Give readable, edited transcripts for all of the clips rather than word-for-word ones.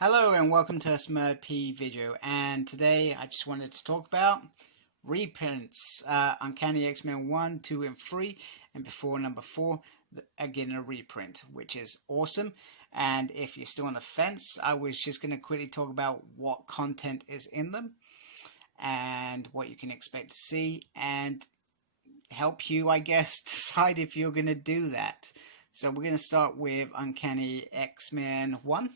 Hello and welcome to a Smurp video, and today I just wanted to talk about reprints, Uncanny X-Men 1, 2 and 3, and before number 4 again a reprint, which is awesome. And if you're still on the fence, I was just going to quickly talk about what content is in them and what you can expect to see, and help you, I guess, decide if you're going to do that. So we're going to start with Uncanny X-Men 1,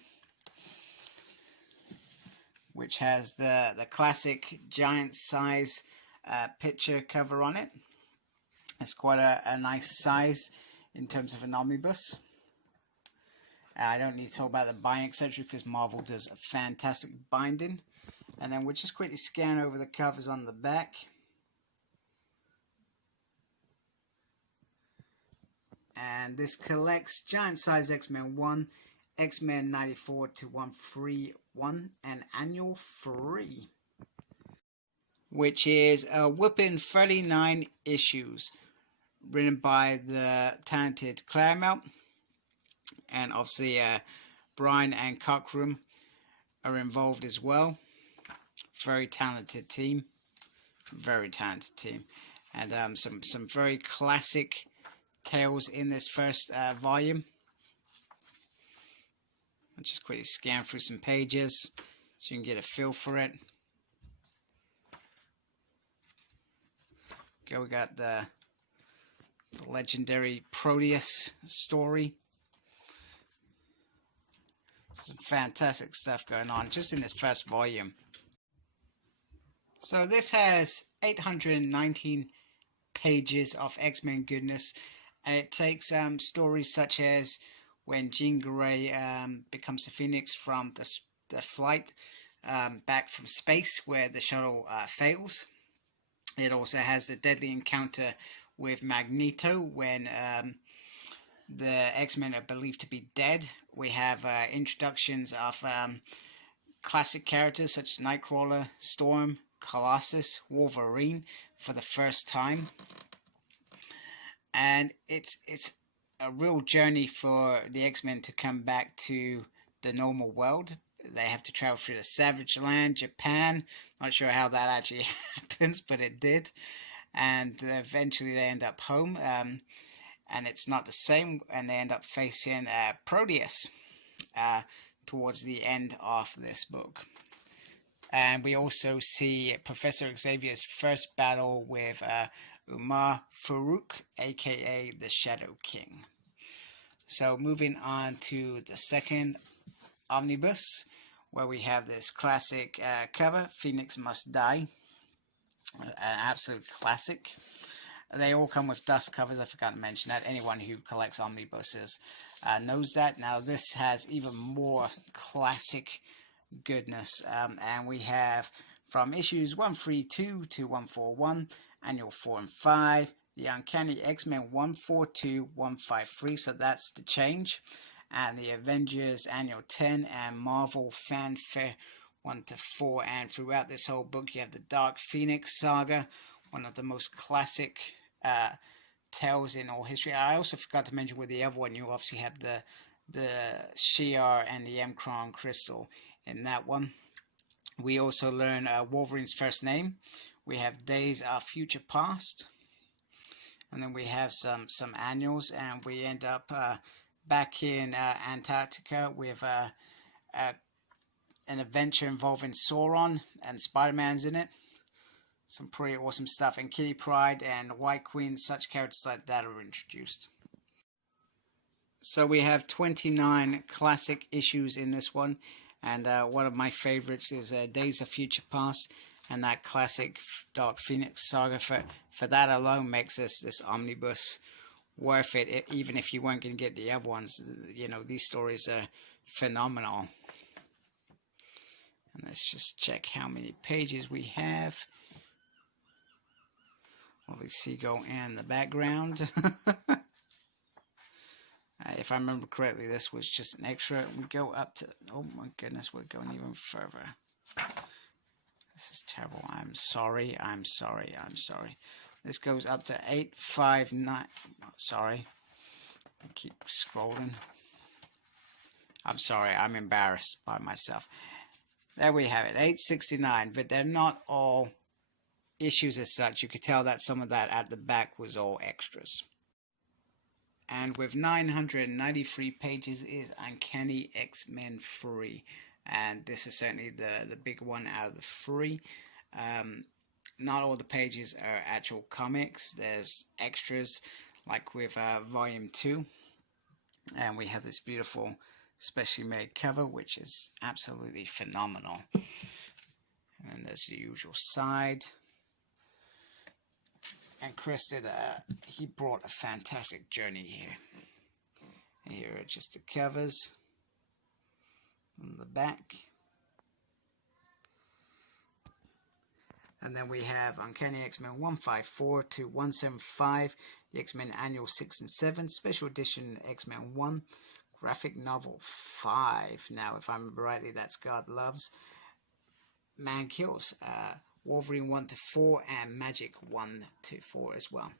which has the classic giant size picture cover on it. It's quite a nice size in terms of an omnibus. I don't need to talk about the binding, etc., because Marvel does a fantastic binding. And then we'll just quickly scan over the covers on the back. And this collects giant size X-Men 1, X-Men 94 to 131, and Annual 3, which is a whopping 39 issues, written by the talented Claremont, and obviously Brian and Cockrum are involved as well. Very talented team, and some very classic tales in this first volume. I'll just quickly scan through some pages so you can get a feel for it. Okay, we got the legendary Proteus Story. Some fantastic stuff going on just in this first volume. So this has 819 pages of X-Men goodness, and it takes stories such as when Jean Grey becomes the Phoenix from the flight back from space where the shuttle fails. It also has the deadly encounter with Magneto when the X-Men are believed to be dead. We have introductions of classic characters such as Nightcrawler, Storm, Colossus, Wolverine for the first time. And it's a real journey for the X-Men to come back to the normal world. They have to travel through the Savage Land, Japan. Not sure how that actually happens, but it did. And eventually they end up home. And it's not the same, and they end up facing Proteus towards the end of this book. And we also see Professor Xavier's first battle with Umar Farouk, aka the Shadow King. So moving on to the second omnibus, where we have this classic cover, Phoenix Must Die. An absolute classic. They all come with dust covers, I forgot to mention that. Anyone who collects omnibuses knows that. Now this has even more classic goodness, and we have from issues 132 to 141, Annual 4 and 5, the Uncanny X-Men 142, 153, so that's the change, and the Avengers Annual 10, and Marvel Fanfare 1 to 4, and throughout this whole book you have the Dark Phoenix saga, one of the most classic tales in all history. I also forgot to mention with the other one, you obviously have the Shi'ar and the M'Kraan crystal in that one. We also learn Wolverine's first name. We have Days of Future Past, and then we have some annuals, and we end up back in Antarctica with an adventure involving Sauron, and Spider-Man's in it. Some pretty awesome stuff, and Kitty Pryde and White Queen, such characters like that are introduced. So we have 29 classic issues in this one, and one of my favorites is Days of Future Past, and that classic Dark Phoenix saga. For that alone makes this omnibus worth it, even if you weren't going to get the other ones. You know, these stories are phenomenal. And let's just check how many pages we have. Lovely seagull in the background. If I remember correctly, this was just an extra. We go up to, oh my goodness, we're going even further. This is terrible. I'm sorry. This goes up to 859. Sorry. I keep scrolling. I'm sorry, I'm embarrassed by myself. There we have it, 869, but they're not all issues as such. You could tell that some of that at the back was all extras. And with 993 pages is Uncanny X-Men 3. And this is certainly the big one out of the three. Not all the pages are actual comics. There's extras, like with Volume 2. And we have this beautiful specially made cover, which is absolutely phenomenal. And then there's the usual side. And Chris did he brought a fantastic journey here. Here are just the covers on the back. And then we have Uncanny X-Men 154 to 175, the X-Men Annual 6 and 7, Special Edition X-Men 1, Graphic Novel 5. Now, if I remember rightly, that's God Loves, Man Kills, Wolverine 1 to 4, and Magic 1 to 4 as well.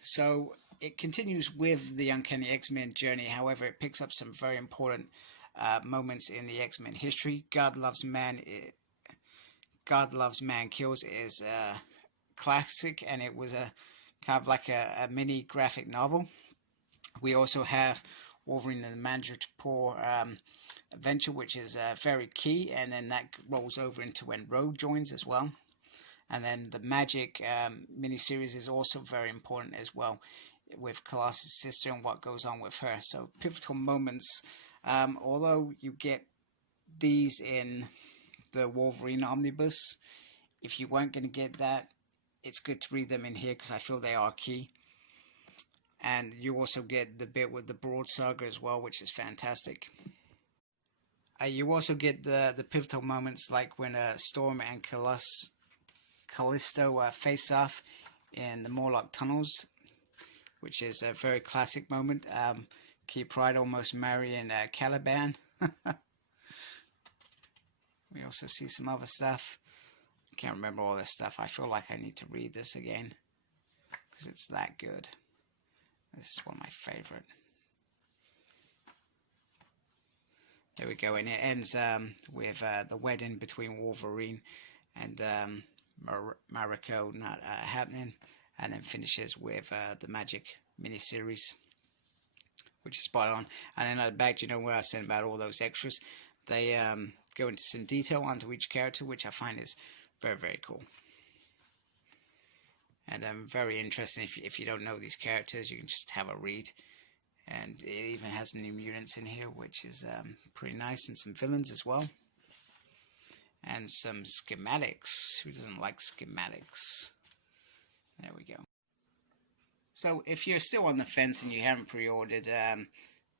So it continues with the Uncanny X-Men journey. However, it picks up some very important moments in the X-Men history. God Loves Man Kills is a classic, and it was a kind of like a mini graphic novel. We also have Wolverine and the Mandrapore adventure, which is very key, and then that rolls over into when Rogue joins as well. And then the Magic miniseries is also very important as well, with Colossus' sister and what goes on with her. So pivotal moments, although you get these in the Wolverine Omnibus, if you weren't going to get that, it's good to read them in here because I feel they are key. And you also get the bit with the Broad Saga as well, which is fantastic. You also get the pivotal moments, like when Storm and Callisto face off in the Morlock tunnels, which is a very classic moment. Key Pride almost marrying Caliban. We also see some other stuff. I can't remember all this stuff. I feel like I need to read this again because it's that good. This is one of my favorite. There we go, and it ends with the wedding between Wolverine and Mariko not happening, and then finishes with the Magic miniseries, which is spot on. And then at the back, you know what I said about all those extras? They go into some detail onto each character, which I find is very, very cool. And very interesting. If you don't know these characters, you can just have a read. And it even has New Mutants in here, which is pretty nice, and some villains as well. And some schematics. Who doesn't like schematics? There we go. So if you're still on the fence and you haven't pre-ordered,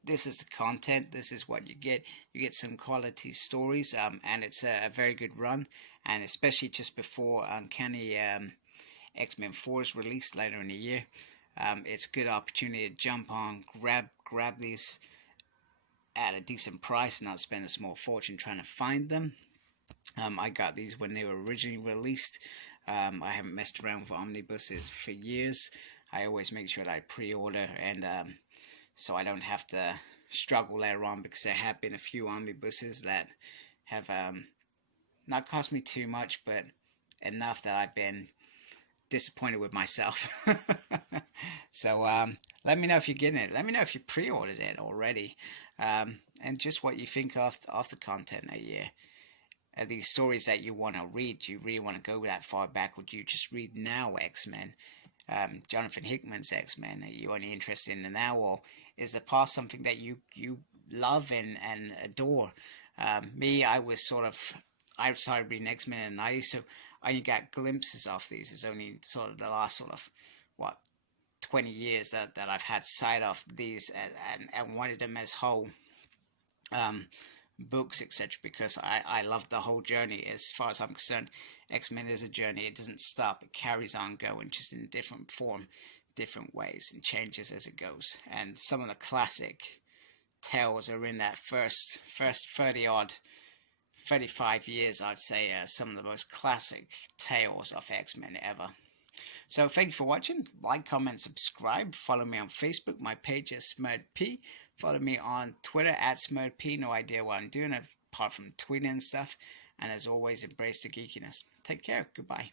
this is the content. This is what you get. You get some quality stories, and it's a very good run. And especially just before Uncanny X-Men 4 is released later in the year, it's a good opportunity to jump on, grab these at a decent price and not spend a small fortune trying to find them. I got these when they were originally released. I haven't messed around with omnibuses for years. I always make sure that I pre-order, and so I don't have to struggle later on, because there have been a few omnibuses that have not cost me too much, but enough that I've been disappointed with myself. So let me know if you're getting it. Let me know if you pre-ordered it already, and just what you think of the content that year. These stories that you want to read, do you really want to go that far back, or do you just read now X-Men? Jonathan Hickman's X-Men, are you only interested in the now, or is the past something that you love and adore? Me, I started reading X-Men in the 90s, so I only got glimpses of these. It's only sort of the last 20 years that I've had sight of these and wanted them as whole books, etc., because I love the whole journey. As far as I'm concerned, X-Men is a journey. It doesn't stop. It carries on going, just in different form, different ways, and changes as it goes. And some of the classic tales are in that first 35 years, I'd say, some of the most classic tales of X-Men ever. So thank you for watching. Like, comment, subscribe. Follow me on Facebook. My page is SmurredP. Follow me on Twitter at SmurredP. No idea what I'm doing apart from tweeting and stuff. And as always, embrace the geekiness. Take care. Goodbye.